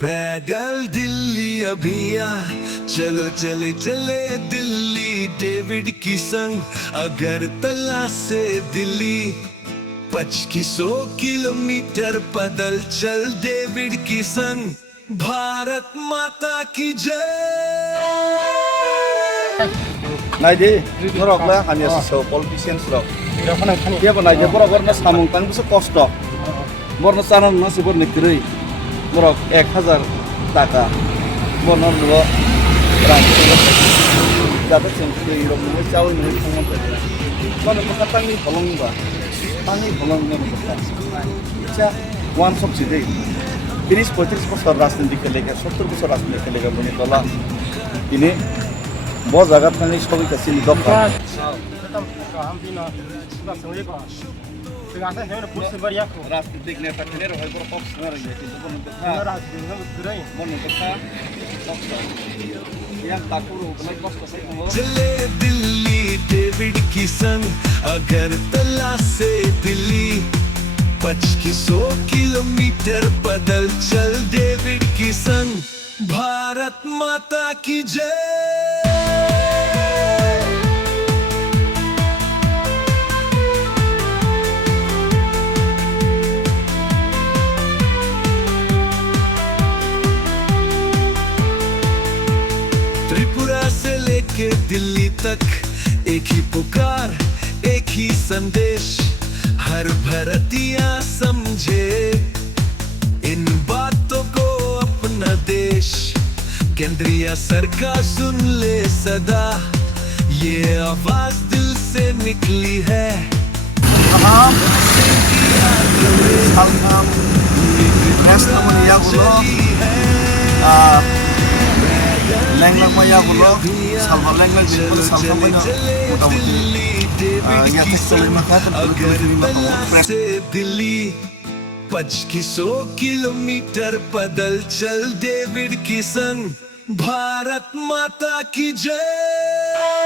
पैदल दिल्ली अभिया, चलो चले चले दिल्ली डेविड की संग। अगरतला से दिल्ली 2500 किलोमीटर पैदल चल डेविड की संग। भारत माता की जय। नायदे बरकला हानिया सो पॉलिटिशियंस रक ये बनायदे बरक बरना सामुं तान बिसो कष्ट बरना चाना नसि बरनि ग्रै बरक 1000 टाका बरना लो रां दादा सेंट्री रक नि चावल नि खमन माने मखातांनि फलंबा तांनि फलंनि मखा वन सब्सिडी 30-35 বছর রাজনীতি খেলেগা 70 বছর রাজনীতি খেলেগা বনি তলা ইনি बहुत जगह थाने सभी का सीन दब है। राजनीतिक नेता के लिए रहे पर पक्ष न रहे कि तो चले दिल्ली डेविड की संग। अगरतला से दिल्ली 2500 किलोमीटर पैदल चल डेविड की संग। भारत माता की जय। त्रिपुरा से लेके दिल्ली तक एक ही पुकार, एक ही संदेश, हर भारतीय समझे इन बातों को अपना देश। केंद्रीय सरकार सुन ले सदा, ये आवाज दिल से निकली है। दिल्ली 2500 किलोमीटर पैदल चल डेविड की संग। भारत माता की जय।